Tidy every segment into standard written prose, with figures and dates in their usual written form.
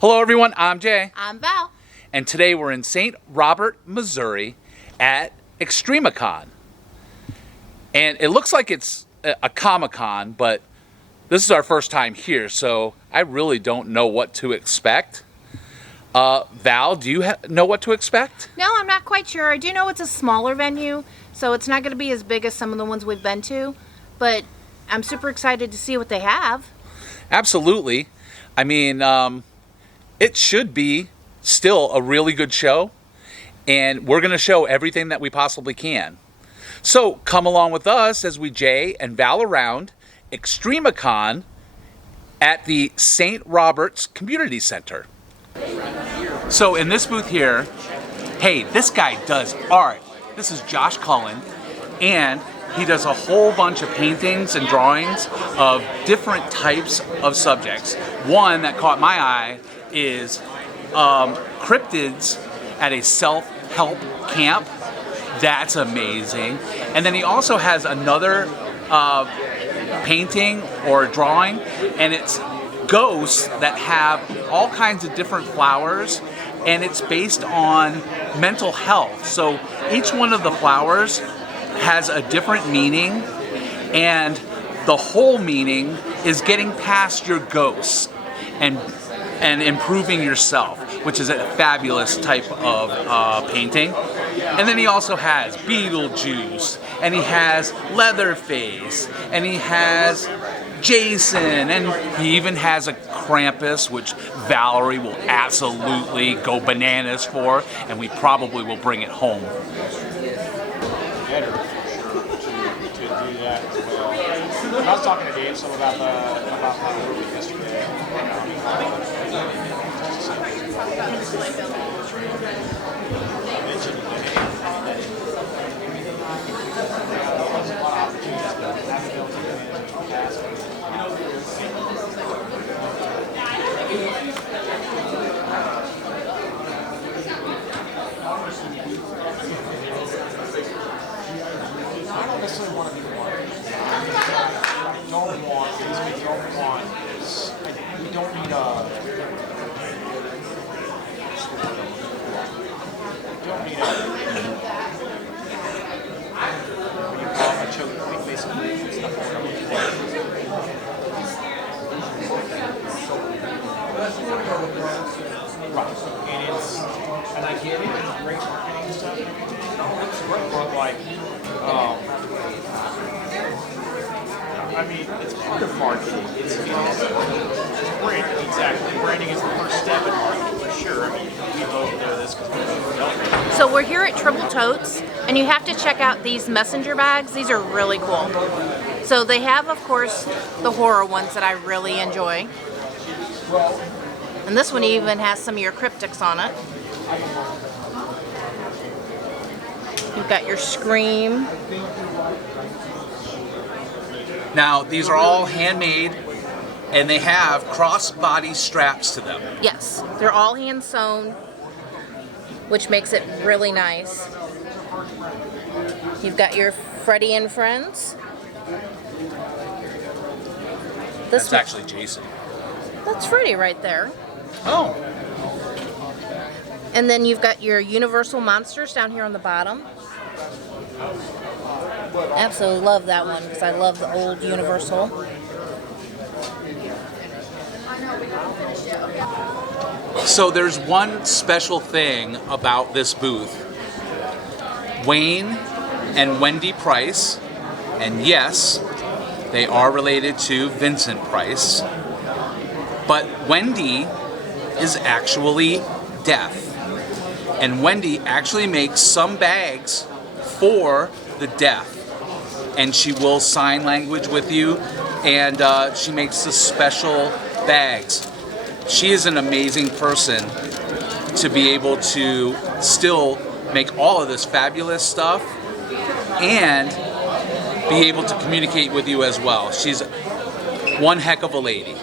Hello everyone, I'm Jay. I'm Val. And today we're in St. Robert, Missouri at Extremicon. And it looks like it's a Comic-Con, but this is our first time here, so I really don't know what to expect. Val, do you know what to expect? No, I'm not quite sure. I do know it's a smaller venue, so it's not going to be as big as some of the ones we've been to, but I'm super excited to see what they have. Absolutely. I mean, it should be still a really good show, and we're going to show everything that we possibly can. So come along with us as we Jay and Val around Extremicon at the St. Robert's Community Center. So in this booth here, hey, this guy does art. This is Josh Cullen, and he does a whole bunch of paintings and drawings of different types of subjects. One that caught my eye is cryptids at a self-help camp. That's amazing. And then he also has another painting or drawing, and it's ghosts that have all kinds of different flowers, and it's based on mental health. So each one of the flowers has a different meaning, and the whole meaning is getting past your ghosts and improving yourself, which is a fabulous type of painting. And then he also has Beetlejuice, and he has Leatherface, and he has Jason, and he even has a Krampus, which Valerie will absolutely go bananas for, and we probably will bring it home. Better to do that as well. I was talking to Dave some about my movie yesterday. I don't necessarily want to be one. What I don't want is we don't need what do you call it? A choke point, basically. It's not what I'm looking for. Right. And I get it, it's great marketing and stuff and everything. It's great, but like, I mean, it's part of marketing. It's branding, exactly. Branding is the first step in marketing, for sure. I mean, we both know this because we both know it. So we're here at Triple Totes, and you have to check out these messenger bags. These are really cool. So they have, of course, the horror ones that I really enjoy. And this one even has some of your cryptics on it. You've got your Scream. Now, these are all handmade, and they have crossbody straps to them. Yes, they're all hand sewn, which makes it really nice. You've got your Freddy and Friends. That's actually Jason. That's Freddy right there. Oh. And then you've got your Universal Monsters down here on the bottom. Absolutely love that one because I love the old Universal. So there's one special thing about this booth. Wayne and Wendy Price, and yes, they are related to Vincent Price, but Wendy is actually deaf. And Wendy actually makes some bags for the deaf. And she will sign language with you, and she makes the special bags. She is an amazing person to be able to still make all of this fabulous stuff and be able to communicate with you as well. She's one heck of a lady.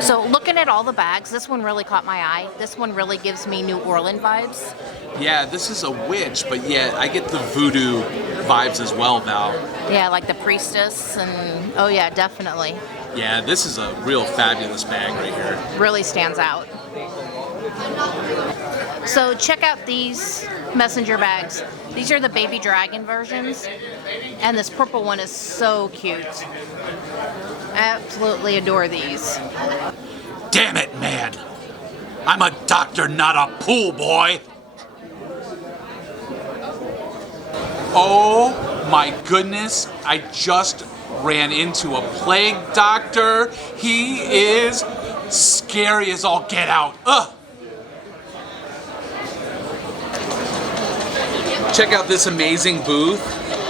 So looking at all the bags, this one really caught my eye. This one really gives me New Orleans vibes. Yeah, this is a witch, but yet I get the voodoo vibes as well, Val. Yeah, like the priestess, and oh yeah, definitely. Yeah, this is a real fabulous bag right here. Really stands out. So check out these messenger bags. These are the baby dragon versions, and this purple one is so cute. Absolutely adore these. Damn it, man! I'm a doctor, not a pool boy! Oh my goodness, I just ran into a plague doctor. He is scary as all get out. Ugh! Check out this amazing booth.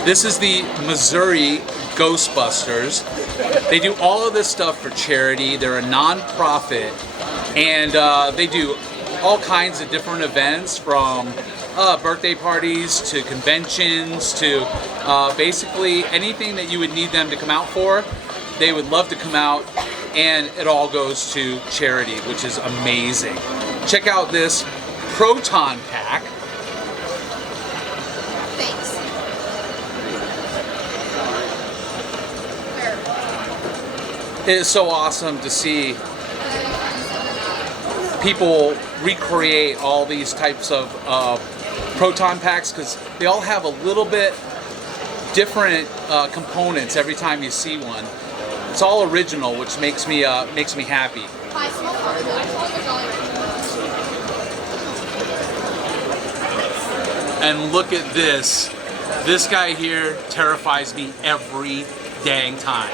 This is the Missouri Ghostbusters. They do all of this stuff for charity. They're a non-profit, and they do all kinds of different events, from birthday parties to conventions to basically anything that you would need them to come out for. They would love to come out, and it all goes to charity, which is amazing. Check out this proton pack. Thanks. It is so awesome to see people recreate all these types of proton packs, because they all have a little bit different components every time you see one. It's all original, which makes me happy. And look at this. This guy here terrifies me every dang time.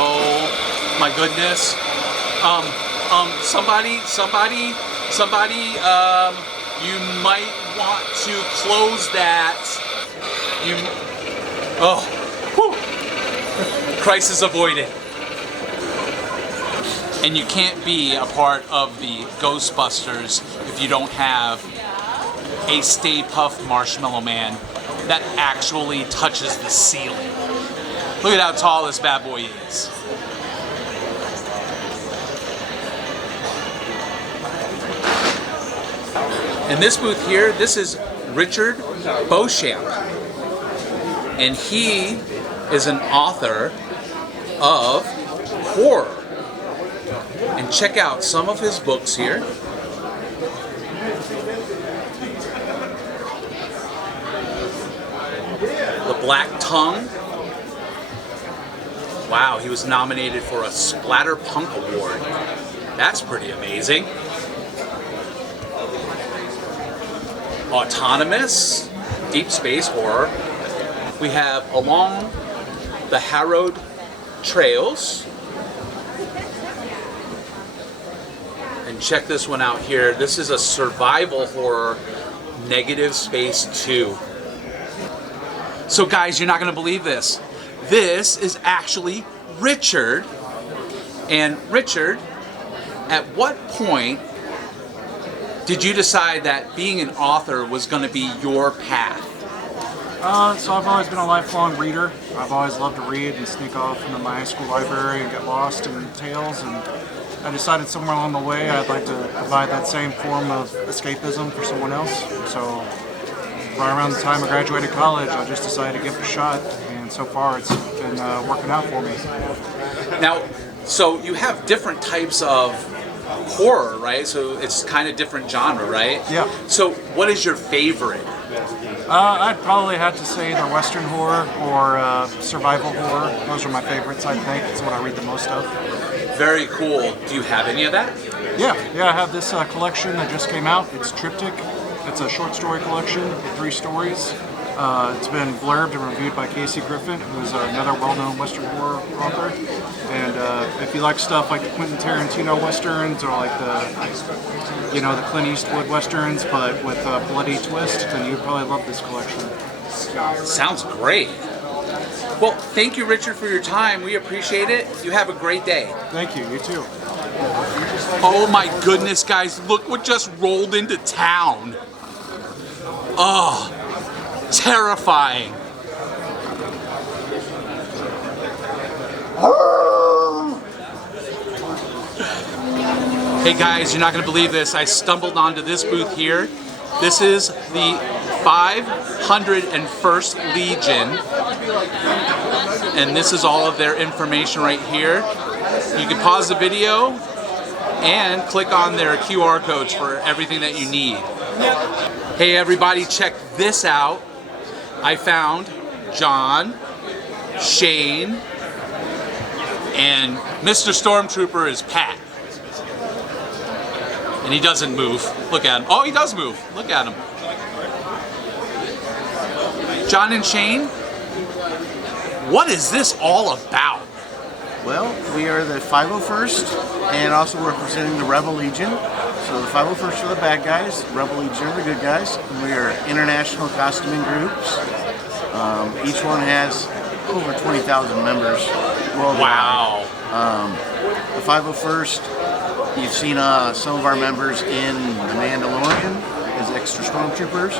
Oh my goodness. Somebody, you might want to close that. Crisis avoided. And you can't be a part of the Ghostbusters if you don't have a Stay Puft Marshmallow Man that actually touches the ceiling. Look at how tall this bad boy is. In this booth here, this is Richard Beauchamp, and he is an author of horror. And check out some of his books here. The Black Tongue. Wow, he was nominated for a Splatterpunk Award. That's pretty amazing. Autonomous, deep space horror. We have Along the Harrowed Trails. And check this one out here. This is a survival horror, Negative Space 2. So guys, you're not gonna believe this. This is actually Richard. And Richard, at what point did you decide that being an author was gonna be your path? So I've always been a lifelong reader. I've always loved to read and sneak off into my high school library and get lost in tales, and I decided somewhere along the way I'd like to provide that same form of escapism for someone else. So right around the time I graduated college, I just decided to give it a shot, and so far it's been working out for me. Now, so you have different types of horror, right? So it's kind of different genre, right? Yeah. So what is your favorite? I'd probably have to say either Western horror or survival horror. Those are my favorites, I think. It's what I read the most of. Very cool. Do you have any of that? Yeah, I have this collection that just came out. It's Triptych. It's a short story collection, 3 stories. It's been blurbed and reviewed by Casey Griffin, who's another well-known Western horror author. And if you like stuff like the Quentin Tarantino Westerns or like the Clint Eastwood Westerns, but with a bloody twist, then you'd probably love this collection. Sounds great. Well, thank you, Richard, for your time. We appreciate it. You have a great day. Thank you. You too. Oh my goodness, guys, look what just rolled into town. Oh, terrifying. Hey guys, you're not gonna believe this. I stumbled onto this booth here. This is the 501st Legion. And this is all of their information right here. You can pause the video and click on their QR codes for everything that you need. Hey everybody, check this out. I found John, Shane, and Mr. Stormtrooper is Pat. And he doesn't move. Look at him. Oh, he does move. Look at him. John and Shane, what is this all about? Well, we are the 501st and also representing the Rebel Legion. So the 501st are the bad guys, Rebel Legion are the good guys. And we are international costuming groups. Each one has over 20,000 members worldwide. Wow. The 501st, you've seen some of our members in The Mandalorian as extra stormtroopers.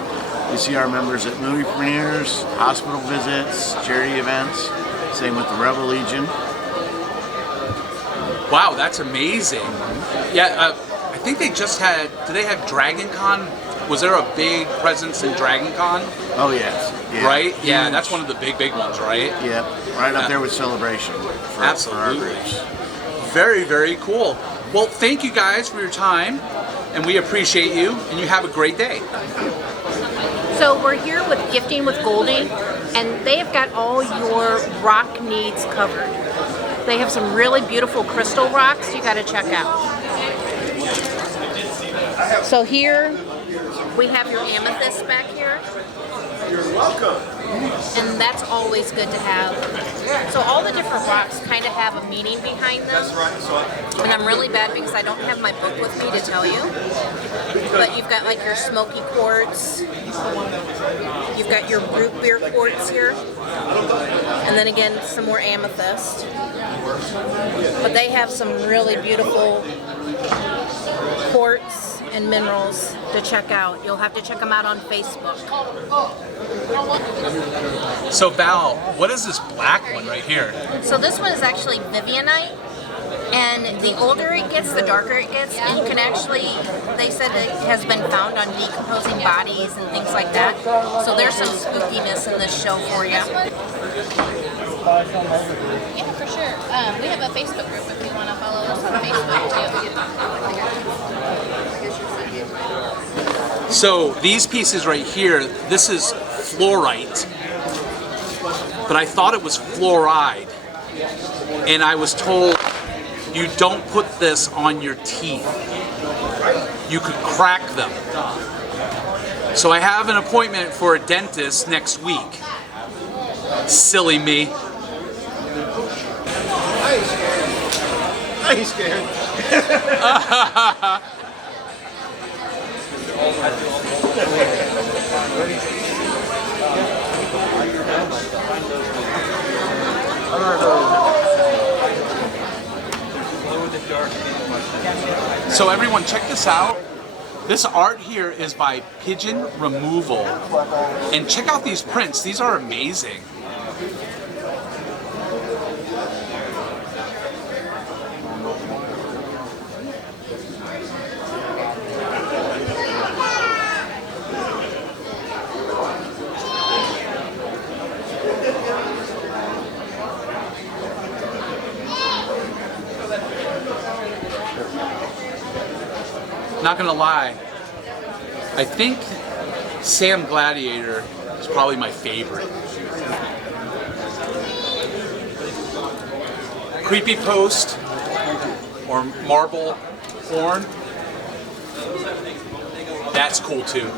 You see our members at movie premieres, hospital visits, charity events. Same with the Rebel Legion. Wow, that's amazing. Yeah, I think they just had, did they have Dragon Con? Was there a big presence in Dragon Con? Oh yes. Yeah. Right? Yeah, Huge. that's one of the big ones, right? Yeah, right up there with Celebration. For Absolutely. our groups. Very, very cool. Well, thank you guys for your time, and we appreciate you, and you have a great day. So we're here with Gifting with Goldie, and they have got all your rock needs covered. They have some really beautiful crystal rocks you got to check out. So here we have your amethyst back here. You're welcome. And that's always good to have. So all the different rocks kind of have a meaning behind them. And I'm really bad because I don't have my book with me to tell you. But you've got like your smoky quartz. You've got your root beer quartz here. And then again, some more amethyst. But they have some really beautiful quartz and minerals to check out. You'll have to check them out on Facebook. So Val, what is this black one right here? So this one is actually Vivianite, and the older it gets, the darker it gets, and you can actually, they said it has been found on decomposing bodies and things like that. So there's some spookiness in this show for you. Yeah, for sure. We have a Facebook group if you want to follow us on Facebook too. So these pieces right here, this is fluorite, but I thought it was fluoride, and I was told you don't put this on your teeth. You could crack them. So I have an appointment for a dentist next week. Silly me. I ain't scared. So everyone, check this out. This art here is by Pigeon Removal. And check out these prints. These are amazing. Not gonna lie, I think Sam Gladiator is probably my favorite. Creepy Post or Marble Horn, that's cool too.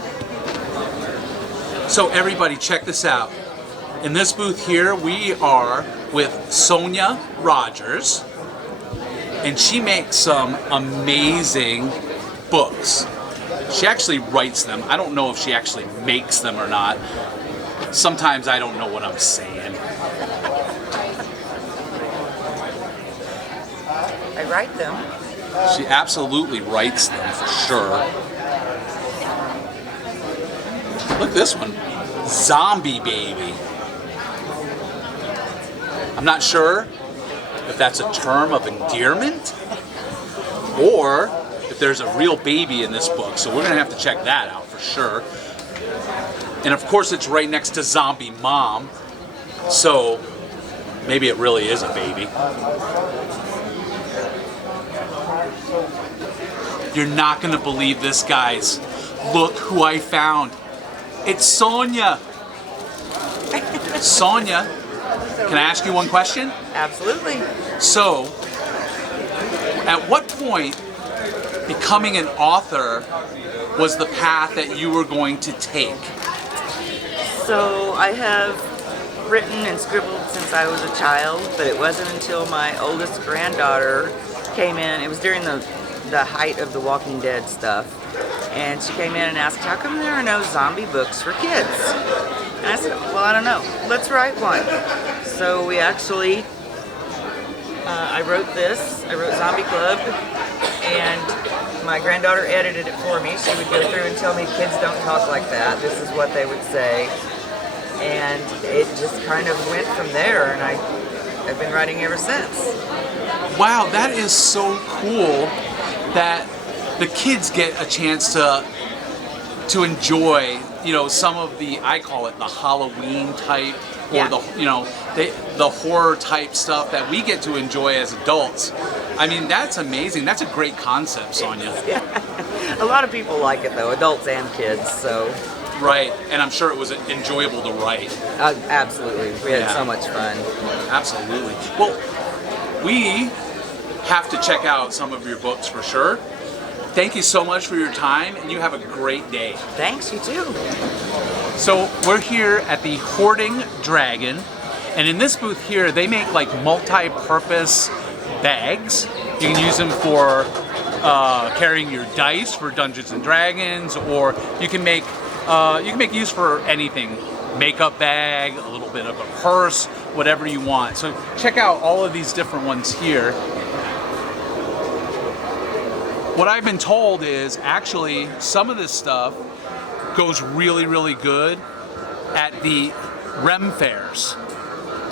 So everybody, check this out. In this booth here, we are with Sonia Rogers, and she makes some amazing books. She actually writes them. I don't know if she actually makes them or not. Sometimes I don't know what I'm saying. I write them. She absolutely writes them for sure. Look at this one. Zombie Baby. I'm not sure if that's a term of endearment or if there's a real baby in this book. So we're going to have to check that out for sure. And of course it's right next to Zombie Mom. So maybe it really is a baby. You're not going to believe this, guys. Look who I found. It's Sonia. Sonia, can I ask you one question? Absolutely. So, at what point becoming an author was the path that you were going to take? So I have written and scribbled since I was a child, but it wasn't until my oldest granddaughter came in. It was during the height of the Walking Dead stuff. And she came in and asked, how come there are no zombie books for kids? And I said, well, I don't know. Let's write one. So we actually, I wrote this. I wrote Zombie Club. And my granddaughter edited it for me. She would go through and tell me, kids don't talk like that. This is what they would say. And it just kind of went from there. And I've been writing ever since. Wow, that is so cool that the kids get a chance to enjoy, you know, some of the, I call it the Halloween type, or Yeah. the horror type stuff that we get to enjoy as adults. I mean, that's amazing. That's a great concept, Sonia. A lot of people like it though, adults and kids, so. Right, and I'm sure it was enjoyable to write. Absolutely, we had Yeah. so much fun. Absolutely. Well, we have to check out some of your books for sure. Thank you so much for your time, and you have a great day. Thanks, you too. So we're here at the Hoarding Dragon, and in this booth here, they make like multi-purpose bags. You can use them for carrying your dice for Dungeons and Dragons, or you can make use for anything. Makeup bag, a little bit of a purse, whatever you want. So check out all of these different ones here. What I've been told is actually some of this stuff goes really, really good at the Rem fairs.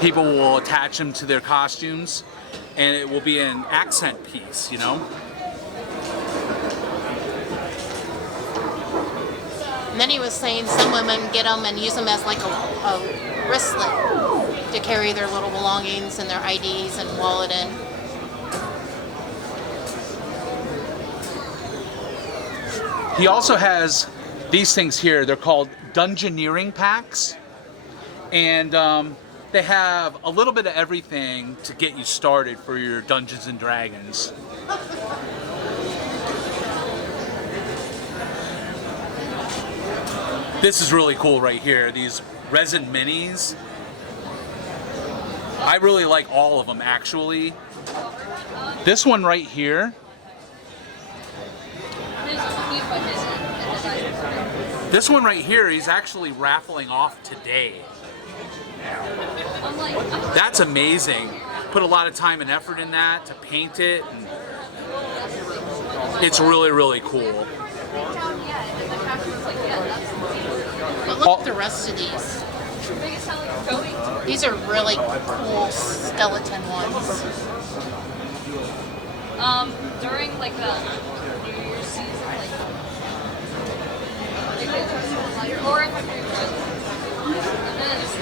People will attach them to their costumes and it will be an accent piece, you know? And then he was saying some women get them and use them as like a wristlet to carry their little belongings and their IDs and wallet in. He also has these things here. They're called Dungeoneering packs. And they have a little bit of everything to get you started for your Dungeons and Dragons. This is really cool right here. These resin minis. I really like all of them actually. This one right here. This one right here, he's actually raffling off today. That's amazing. Put a lot of time and effort in that to paint it. And it's really, really cool. But look at the rest of these. These are really cool skeleton ones. During like the New Year's season, or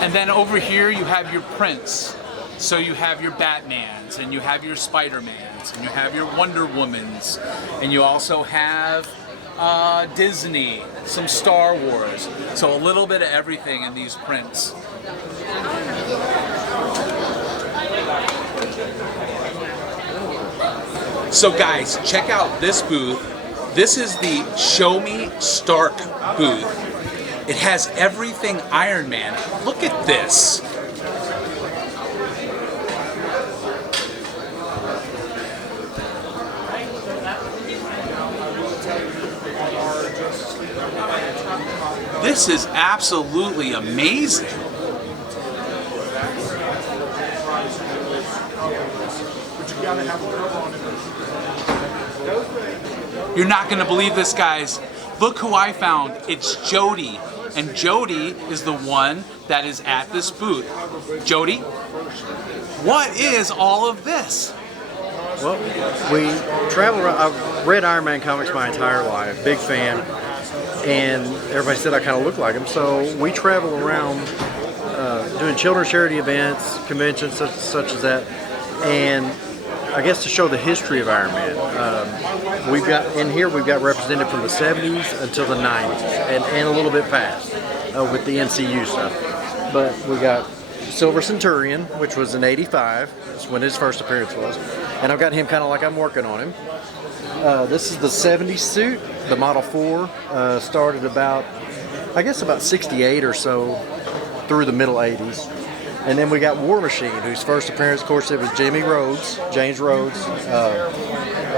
And then over here you have your prints. So you have your Batmans, and you have your Spider-Mans, and you have your Wonder Womans, and you also have Disney, some Star Wars. So a little bit of everything in these prints. So guys, check out this booth. This is the Show Me Stark booth. It has everything Iron Man. Look at this. This is absolutely amazing. You're not going to believe this, guys. Look who I found. It's Jody. And Jody is the one that is at this booth. Jody, what is all of this? Well, we travel around. I've read Iron Man comics my entire life, big fan, and everybody said I kind of look like him. So we travel around doing children's charity events, conventions such as that, and I guess to show the history of Iron Man. We've got represented from the 70s until the 90s, and a little bit past with the MCU stuff. But we got Silver Centurion, which was in '85. That's when his first appearance was. And I've got him kind of like I'm working on him. This is the 70s suit. The Model 4 started about 68 or so through the middle 80s. And then we got War Machine, whose first appearance, of course, it was James Rhodes,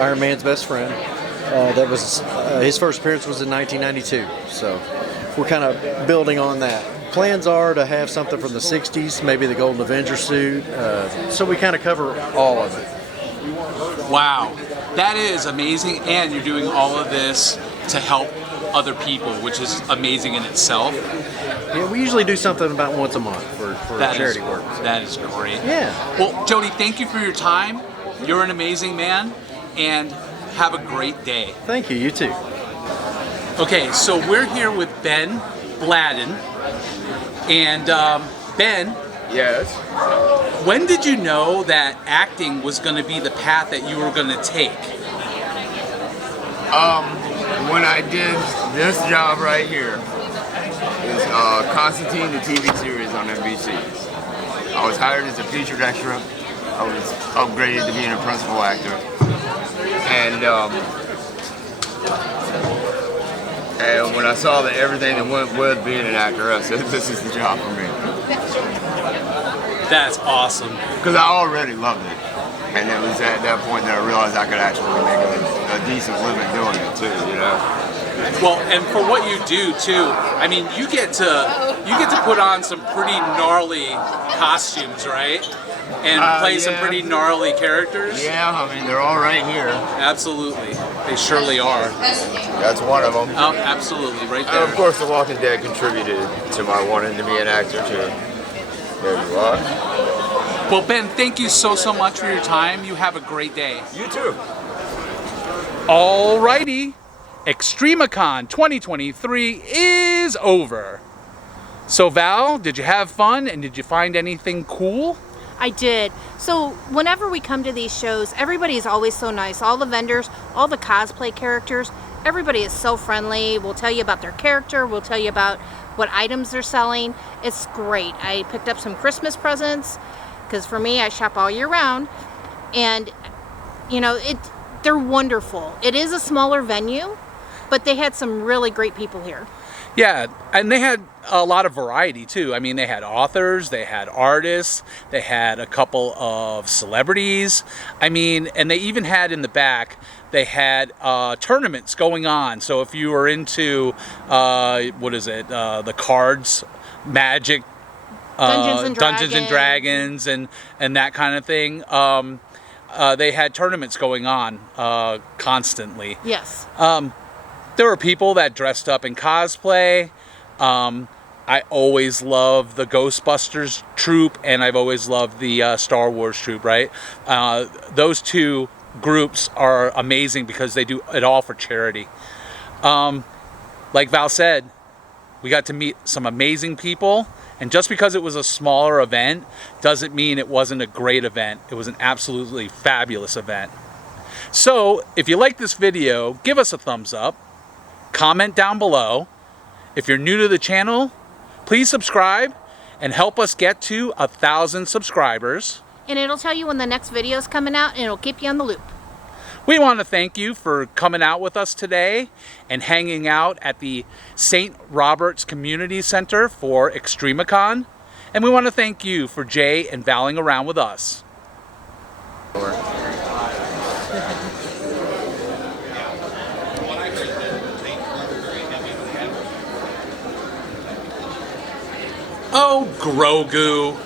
Iron Man's best friend. That was his first appearance was in 1992. So we're kind of building on that. Plans are to have something from the 60s, maybe the Golden Avenger suit. So we kind of cover all of it. Wow, that is amazing, and you're doing all of this to help other people, which is amazing in itself. Yeah, we usually do something about once a month for charity work. That is great. Yeah. Well, Jody, thank you for your time. You're an amazing man, and have a great day. Thank you, you too. Okay, so we're here with Ben Bladon, and Ben. Yes. When did you know that acting was going to be the path that you were going to take? When I did this job right here, is Constantine, the TV series on NBC. I was hired as a featured extra. I was upgraded to being a principal actor, and when I saw that everything that went with being an actor, I said, "This is the job for me." That's awesome. Because I already loved it. And it was at that point that I realized I could actually make a decent living doing it too, you know? Well, and for what you do too, I mean, you get to put on some pretty gnarly costumes, right? And play some pretty gnarly characters. Yeah, I mean, they're all right here. Absolutely. They surely are. That's one of them. Oh, absolutely, right there. And of course, The Walking Dead contributed to my wanting to be an actor too. There you are. Well, Ben, thank you so much for your time. You have a great day. You too. Alrighty. Extremicon 2023 is over. So Val, did you have fun and did you find anything cool? I did. So whenever we come to these shows, everybody is always so nice. All the vendors, all the cosplay characters, everybody is so friendly. We'll tell you about their character. We'll tell you about what items they're selling. It's great. I picked up some Christmas presents because for me, I shop all year round. And, you know, they're wonderful. It is a smaller venue, but they had some really great people here. Yeah, and they had a lot of variety too. I mean, they had authors, they had artists, they had a couple of celebrities. I mean, and they even had in the back, they had tournaments going on. So if you were into, the cards, Magic, Dungeons and Dragons and that kind of thing, they had tournaments going on constantly. Yes. There were people that dressed up in cosplay. I always love the Ghostbusters troupe, and I've always loved the Star Wars troupe, right? Those two groups are amazing because they do it all for charity. Like Val said, we got to meet some amazing people, and just because it was a smaller event doesn't mean it wasn't a great event. It was an absolutely fabulous event. So, if you like this video, give us a thumbs up. Comment down below. If you're new to the channel, please subscribe and help us get to 1,000 subscribers. And it'll tell you when the next video is coming out, and it'll keep you on the loop. We want to thank you for coming out with us today and hanging out at the St. Robert's Community Center for Extremicon. And we want to thank you for Jay and Valing around with us. Oh, Grogu.